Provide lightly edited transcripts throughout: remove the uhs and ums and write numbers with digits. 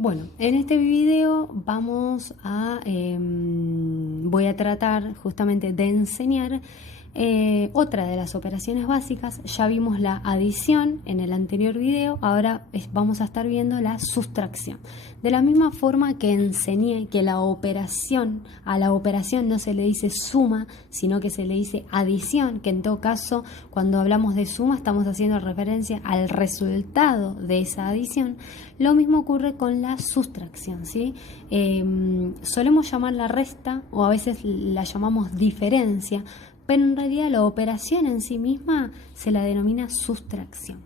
Bueno, en este video voy a tratar justamente de enseñar otra de las operaciones básicas. Ya vimos la adición en el anterior video, ahora vamos a estar viendo la sustracción. De la misma forma que enseñé que a la operación no se le dice suma, sino que se le dice adición, que en todo caso cuando hablamos de suma estamos haciendo referencia al resultado de esa adición. Lo mismo ocurre con la sustracción, ¿sí? Solemos llamarla resta o a veces la llamamos diferencia, pero en realidad la operación en sí misma se la denomina sustracción.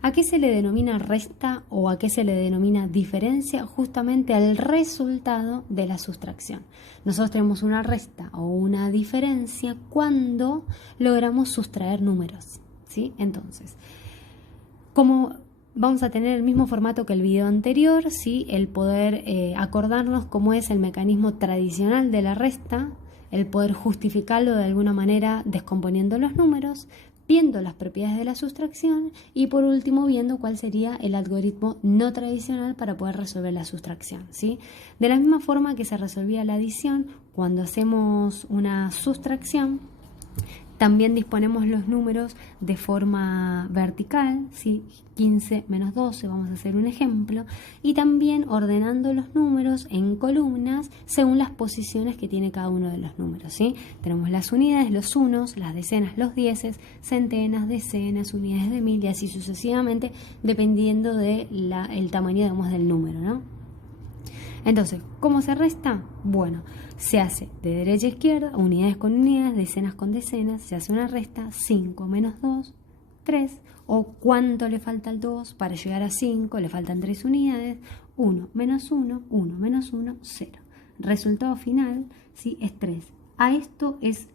¿A qué se le denomina resta o a qué se le denomina diferencia? Justamente al resultado de la sustracción. Nosotros tenemos una resta o una diferencia cuando logramos sustraer números, ¿sí? Entonces, como vamos a tener el mismo formato que el video anterior, ¿sí? El poder acordarnos cómo es el mecanismo tradicional de la resta, el poder justificarlo de alguna manera descomponiendo los números, viendo las propiedades de la sustracción y por último viendo cuál sería el algoritmo no tradicional para poder resolver la sustracción, ¿sí? De la misma forma que se resolvía la adición, cuando hacemos una sustracción, también disponemos los números de forma vertical, ¿sí? 15 menos 12, vamos a hacer un ejemplo, y también ordenando los números en columnas según las posiciones que tiene cada uno de los números, ¿sí? Tenemos las unidades, los unos, las decenas, los dieces, centenas, decenas, unidades de mil y así sucesivamente, dependiendo del tamaño, digamos, del número, ¿no? Entonces, ¿cómo se resta? Bueno, se hace de derecha a izquierda, unidades con unidades, decenas con decenas, se hace una resta, 5 menos 2, 3, o cuánto le falta al 2 para llegar a 5, le faltan 3 unidades, 1 menos 1, 1 menos 1, 0. Resultado final, ¿sí? Es 3. A esto es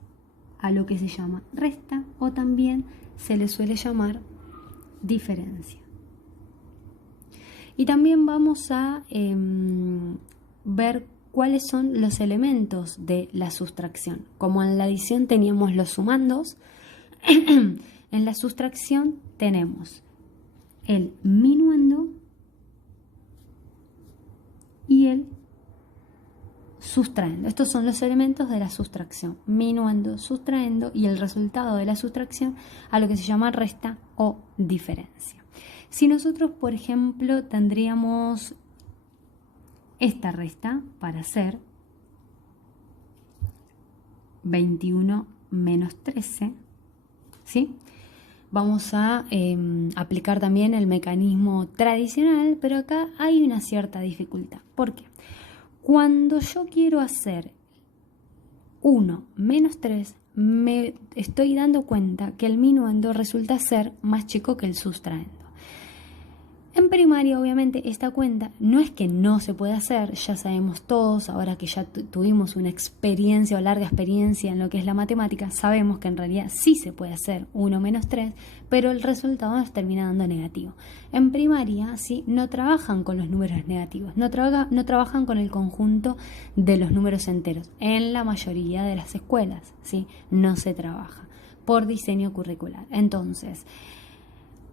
a lo que se llama resta o también se le suele llamar diferencia. Y también vamos a ver cuáles son los elementos de la sustracción. Como en la adición teníamos los sumandos, en la sustracción tenemos el minuendo y el sustraendo. Estos son los elementos de la sustracción: minuendo, sustraendo y el resultado de la sustracción a lo que se llama resta o diferencia. Si nosotros, por ejemplo, tendríamos esta resta para hacer 21 menos 13, ¿sí? Vamos a aplicar también el mecanismo tradicional, pero acá hay una cierta dificultad. ¿Por qué? Cuando yo quiero hacer 1 menos 3, me estoy dando cuenta que el minuendo resulta ser más chico que el sustraendo. En primaria, obviamente, esta cuenta no es que no se puede hacer, ya sabemos todos, ahora que ya tuvimos una experiencia o larga experiencia en lo que es la matemática, sabemos que en realidad sí se puede hacer 1 menos 3, pero el resultado nos termina dando negativo. En primaria, ¿sí? No trabajan con los números negativos, no trabajan con el conjunto de los números enteros. En la mayoría de las escuelas, ¿sí? No se trabaja por diseño curricular. Entonces,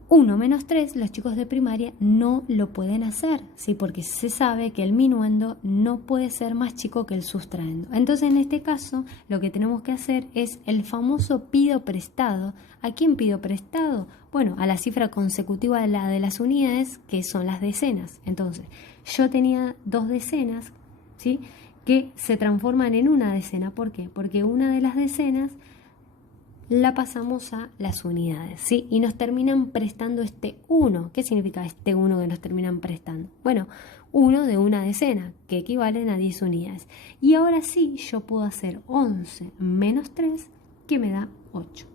1 menos 3, los chicos de primaria no lo pueden hacer, ¿sí? Porque se sabe que el minuendo no puede ser más chico que el sustraendo. Entonces, en este caso, lo que tenemos que hacer es el famoso pido prestado. ¿A quién pido prestado? Bueno, a la cifra consecutiva de las unidades, que son las decenas. Entonces, yo tenía 2 decenas, ¿sí? Que se transforman en una decena. ¿Por qué? Porque una de las decenas la pasamos a las unidades, ¿sí? Y nos terminan prestando este 1. ¿Qué significa este 1 que nos terminan prestando? Bueno, 1 de una decena, que equivalen a 10 unidades. Y ahora sí, yo puedo hacer 11 menos 3, que me da 8.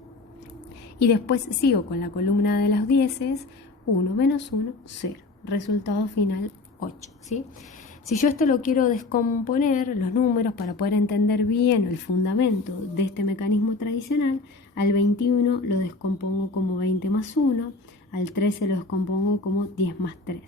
Y después sigo con la columna de los dieces, 1 menos 1, 0. Resultado final, 8, ¿sí? Si yo esto lo quiero descomponer, los números, para poder entender bien el fundamento de este mecanismo tradicional, al 21 lo descompongo como 20 más 1, al 13 lo descompongo como 10 más 3.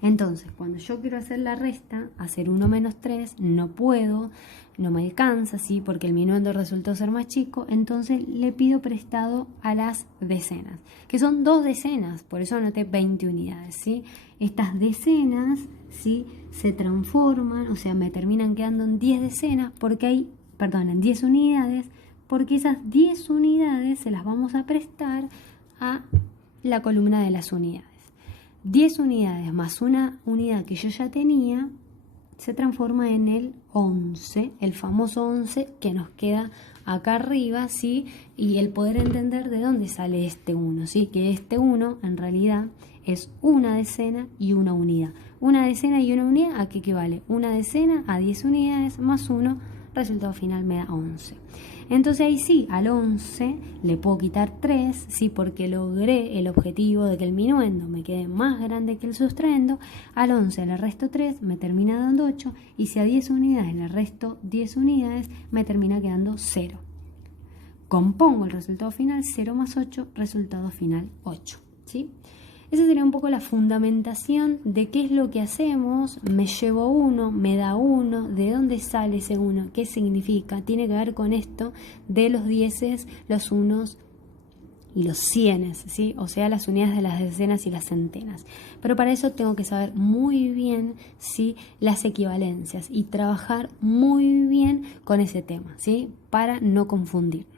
Entonces, cuando yo quiero hacer la resta, hacer 1 menos 3, no puedo, no me alcanza, ¿sí? Porque el minuendo resultó ser más chico, entonces le pido prestado a las decenas, que son 2 decenas, por eso anoté 20 unidades, ¿sí? Estas decenas, ¿sí? Se transforman, o sea, me terminan quedando en 10 decenas, en 10 unidades, porque esas 10 unidades se las vamos a prestar a la columna de las unidades. 10 unidades más una unidad que yo ya tenía se transforma en el 11, el famoso 11 que nos queda acá arriba, ¿sí? Y el poder entender de dónde sale este 1, ¿sí? Que este 1 en realidad es una decena y una unidad. Una decena y una unidad, ¿a qué equivale? Una decena a 10 unidades más 1, resultado final me da 11. Entonces ahí sí, al 11 le puedo quitar 3, sí, porque logré el objetivo de que el minuendo me quede más grande que el sustraendo. Al 11 le resto 3, me termina dando 8, y si a 10 unidades le resto 10 unidades, me termina quedando 0. Compongo el resultado final, 0 más 8, resultado final 8, ¿sí? Esa sería un poco la fundamentación de qué es lo que hacemos. Me llevo 1, me da 1, ¿de dónde sale ese 1? ¿Qué significa? Tiene que ver con esto de los dieces, los unos y los cienes, ¿sí? O sea, las unidades de las decenas y las centenas. Pero para eso tengo que saber muy bien, ¿sí? Las equivalencias y trabajar muy bien con ese tema, ¿sí? Para no confundirnos.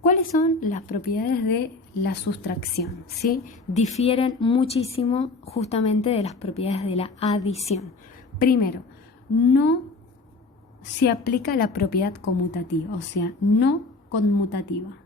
¿Cuáles son las propiedades de la sustracción? ¿Sí? Difieren muchísimo justamente de las propiedades de la adición. Primero, no se aplica la propiedad conmutativa, o sea, no conmutativa.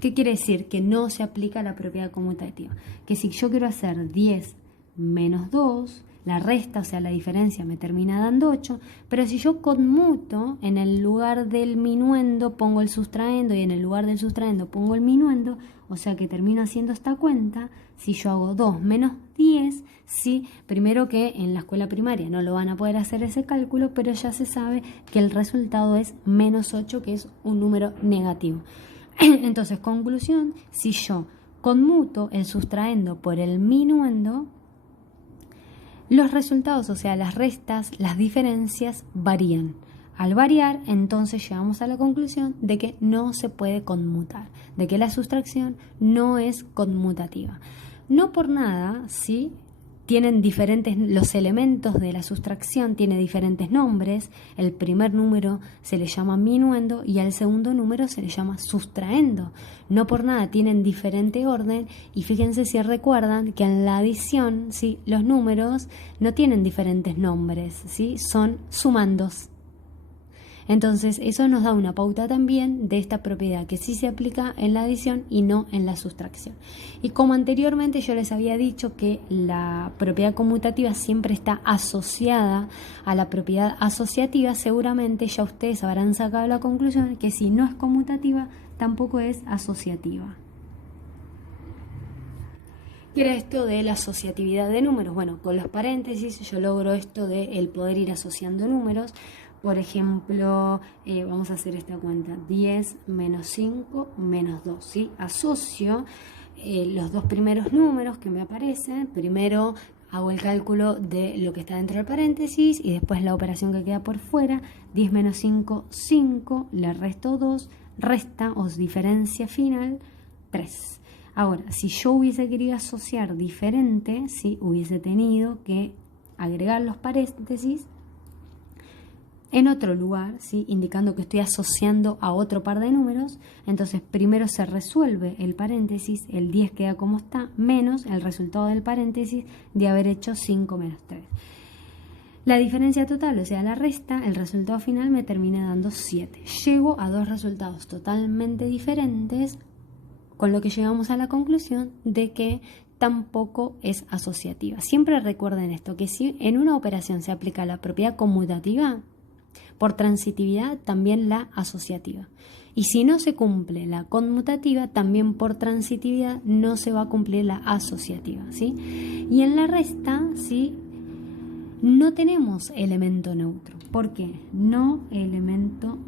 ¿Qué quiere decir? Que no se aplica la propiedad conmutativa. Que si yo quiero hacer 10 menos 2, la resta, o sea, la diferencia me termina dando 8, pero si yo conmuto, en el lugar del minuendo pongo el sustraendo y en el lugar del sustraendo pongo el minuendo, o sea que termino haciendo esta cuenta. Si yo hago 2 menos 10, sí, primero que en la escuela primaria no lo van a poder hacer ese cálculo, pero ya se sabe que el resultado es menos 8, que es un número negativo. Entonces, conclusión, si yo conmuto el sustraendo por el minuendo, los resultados, o sea, las restas, las diferencias varían. Al variar, entonces llegamos a la conclusión de que no se puede conmutar, de que la sustracción no es conmutativa. No por nada, ¿sí? Tienen diferentes, los elementos de la sustracción tienen diferentes nombres. El primer número se le llama minuendo y al segundo número se le llama sustraendo. No por nada tienen diferente orden, y fíjense si recuerdan que en la adición, ¿sí? Los números no tienen diferentes nombres, ¿sí? Son sumandos. Entonces eso nos da una pauta también de esta propiedad que sí se aplica en la adición y no en la sustracción. Y como anteriormente yo les había dicho que la propiedad conmutativa siempre está asociada a la propiedad asociativa, seguramente ya ustedes habrán sacado la conclusión que si no es conmutativa tampoco es asociativa. ¿Qué era esto de la asociatividad de números? Bueno, con los paréntesis yo logro esto de el poder ir asociando números. Por ejemplo, vamos a hacer esta cuenta, 10 menos 5 menos 2, ¿sí? Asocio los dos primeros números que me aparecen. Primero hago el cálculo de lo que está dentro del paréntesis y después la operación que queda por fuera. 10 menos 5, 5, le resto 2, resta o diferencia final, 3. Ahora, si yo hubiese querido asociar diferente, ¿sí? Hubiese tenido que agregar los paréntesis en otro lugar, ¿sí? Indicando que estoy asociando a otro par de números. Entonces primero se resuelve el paréntesis, el 10 queda como está, menos el resultado del paréntesis de haber hecho 5 menos 3. La diferencia total, o sea, la resta, el resultado final me termina dando 7. Llego a dos resultados totalmente diferentes, con lo que llegamos a la conclusión de que tampoco es asociativa. Siempre recuerden esto, que si en una operación se aplica la propiedad conmutativa, por transitividad también la asociativa. Y si no se cumple la conmutativa, también por transitividad no se va a cumplir la asociativa, ¿sí? Y en la resta, ¿sí? No tenemos elemento neutro. ¿Por qué? No elemento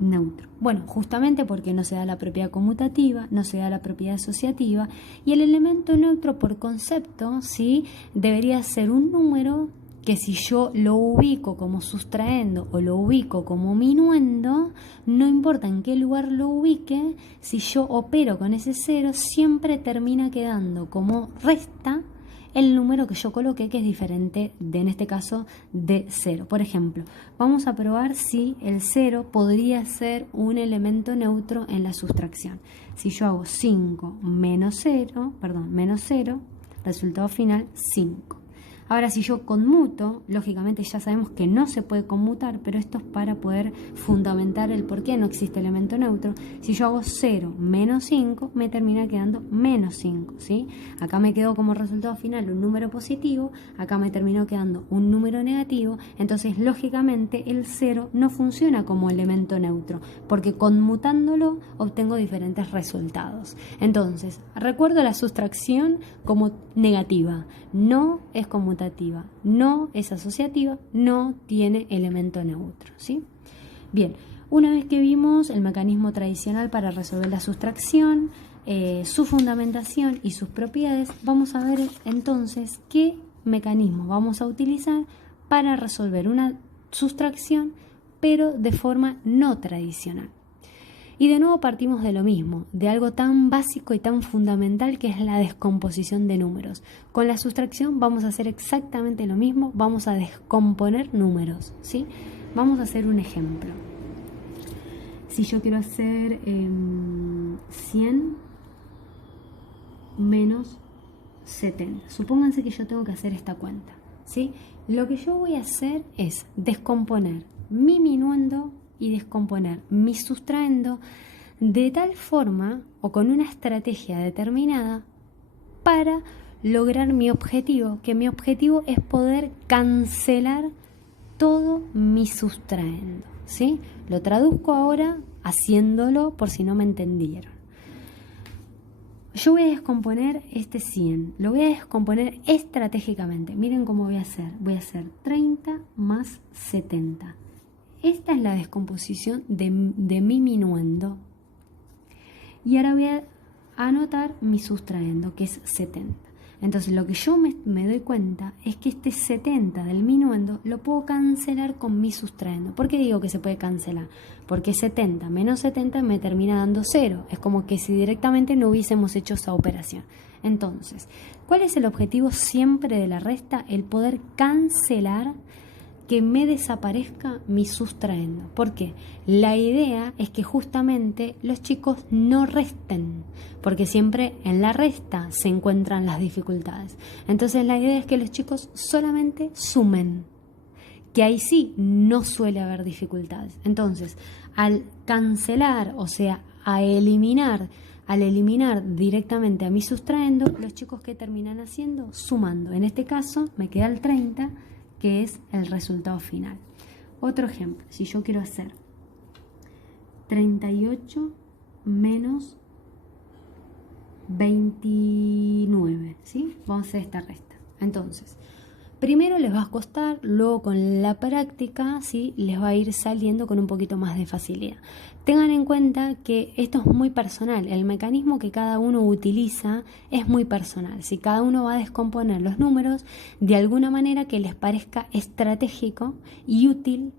neutro. Bueno, justamente porque no se da la propiedad conmutativa, no se da la propiedad asociativa, y el elemento neutro por concepto, ¿sí?, debería ser un número que si yo lo ubico como sustraendo o lo ubico como minuendo, no importa en qué lugar lo ubique, si yo opero con ese cero, siempre termina quedando como resta el número que yo coloqué, que es diferente de, en este caso, de 0. Por ejemplo, vamos a probar si el 0 podría ser un elemento neutro en la sustracción. Si yo hago 5 menos 0, resultado final 5. Ahora, si yo conmuto, lógicamente ya sabemos que no se puede conmutar, pero esto es para poder fundamentar el por qué no existe elemento neutro. Si yo hago 0 menos 5, me termina quedando menos 5, ¿sí? Acá me quedó como resultado final un número positivo, acá me terminó quedando un número negativo, entonces lógicamente el 0 no funciona como elemento neutro, porque conmutándolo obtengo diferentes resultados. Entonces, recuerdo la sustracción como negativa, no es conmutativa, no es asociativa, no tiene elemento neutro, ¿sí? Bien, una vez que vimos el mecanismo tradicional para resolver la sustracción, su fundamentación y sus propiedades, vamos a ver entonces qué mecanismo vamos a utilizar para resolver una sustracción, pero de forma no tradicional. Y de nuevo partimos de lo mismo, de algo tan básico y tan fundamental que es la descomposición de números. Con la sustracción vamos a hacer exactamente lo mismo, vamos a descomponer números, ¿sí? Vamos a hacer un ejemplo. Si yo quiero hacer 100 menos 70, supónganse que yo tengo que hacer esta cuenta, ¿sí? Lo que yo voy a hacer es descomponer mi minuendo y descomponer mi sustraendo de tal forma o con una estrategia determinada para lograr mi objetivo, que mi objetivo es poder cancelar todo mi sustraendo, ¿sí? Lo traduzco ahora haciéndolo por si no me entendieron. Yo voy a descomponer este 100, lo voy a descomponer estratégicamente. Miren cómo voy a hacer. Voy a hacer 30 más 70. Esta es la descomposición de mi minuendo. Y ahora voy a anotar mi sustraendo, que es 70. Entonces lo que yo me doy cuenta es que este 70 del minuendo lo puedo cancelar con mi sustraendo. ¿Por qué digo que se puede cancelar? Porque 70 menos 70 me termina dando 0. Es como que si directamente no hubiésemos hecho esa operación. Entonces, ¿cuál es el objetivo siempre de la resta? El poder cancelar, que me desaparezca mi sustraendo. ¿Por qué? La idea es que justamente los chicos no resten, porque siempre en la resta se encuentran las dificultades. Entonces la idea es que los chicos solamente sumen, que ahí sí no suele haber dificultades. Entonces, al cancelar, o sea, al eliminar directamente a mi sustraendo, los chicos, ¿qué terminan haciendo? Sumando. En este caso me queda el 30, que es el resultado final. Otro ejemplo, si yo quiero hacer 38 menos 29, ¿sí? Vamos a hacer esta resta. Entonces, primero les va a costar, luego con la práctica, ¿sí?, les va a ir saliendo con un poquito más de facilidad. Tengan en cuenta que esto es muy personal, el mecanismo que cada uno utiliza es muy personal. Si cada uno va a descomponer los números de alguna manera que les parezca estratégico y útil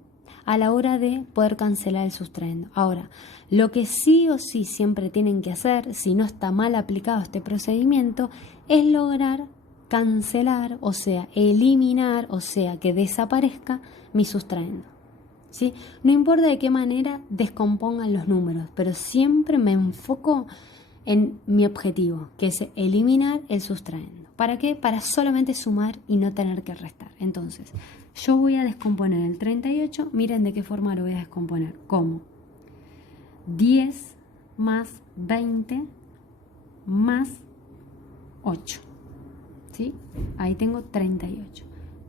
a la hora de poder cancelar el sustraendo. Ahora, lo que sí o sí siempre tienen que hacer, si no está mal aplicado este procedimiento, es lograr cancelar, o sea, eliminar, o sea, que desaparezca mi sustraendo, ¿sí? No importa de qué manera descompongan los números, pero siempre me enfoco en mi objetivo, que es eliminar el sustraendo. ¿Para qué? Para solamente sumar y no tener que restar. Entonces, yo voy a descomponer el 38, miren de qué forma lo voy a descomponer. ¿Cómo? 10 más 20 más 8. ¿Sí? Ahí tengo 38.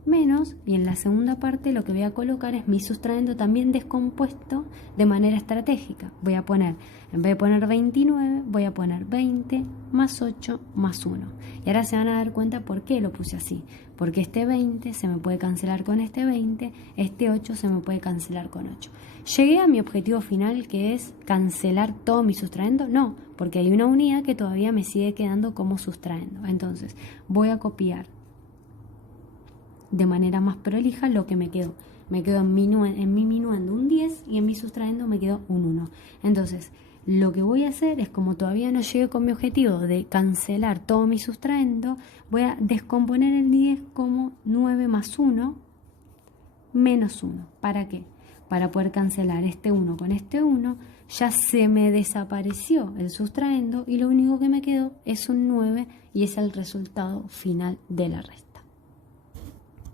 menos, y en la segunda parte lo que voy a colocar es mi sustraendo también descompuesto de manera estratégica. Voy a poner, en vez de poner 29, voy a poner 20 más 8 más 1. Y ahora se van a dar cuenta por qué lo puse así. Porque este 20 se me puede cancelar con este 20, este 8 se me puede cancelar con 8. ¿Llegué a mi objetivo final, que es cancelar todo mi sustraendo? No, porque hay una unidad que todavía me sigue quedando como sustraendo. Entonces voy a copiar de manera más prolija lo que me quedó. Me quedó en mi minuendo un 10 y en mi sustraendo me quedó un 1. Entonces, lo que voy a hacer es, como todavía no llegué con mi objetivo de cancelar todo mi sustraendo, voy a descomponer el 10 como 9 más 1 menos 1. ¿Para qué? Para poder cancelar este 1 con este 1, ya se me desapareció el sustraendo y lo único que me quedó es un 9 y es el resultado final de la resta.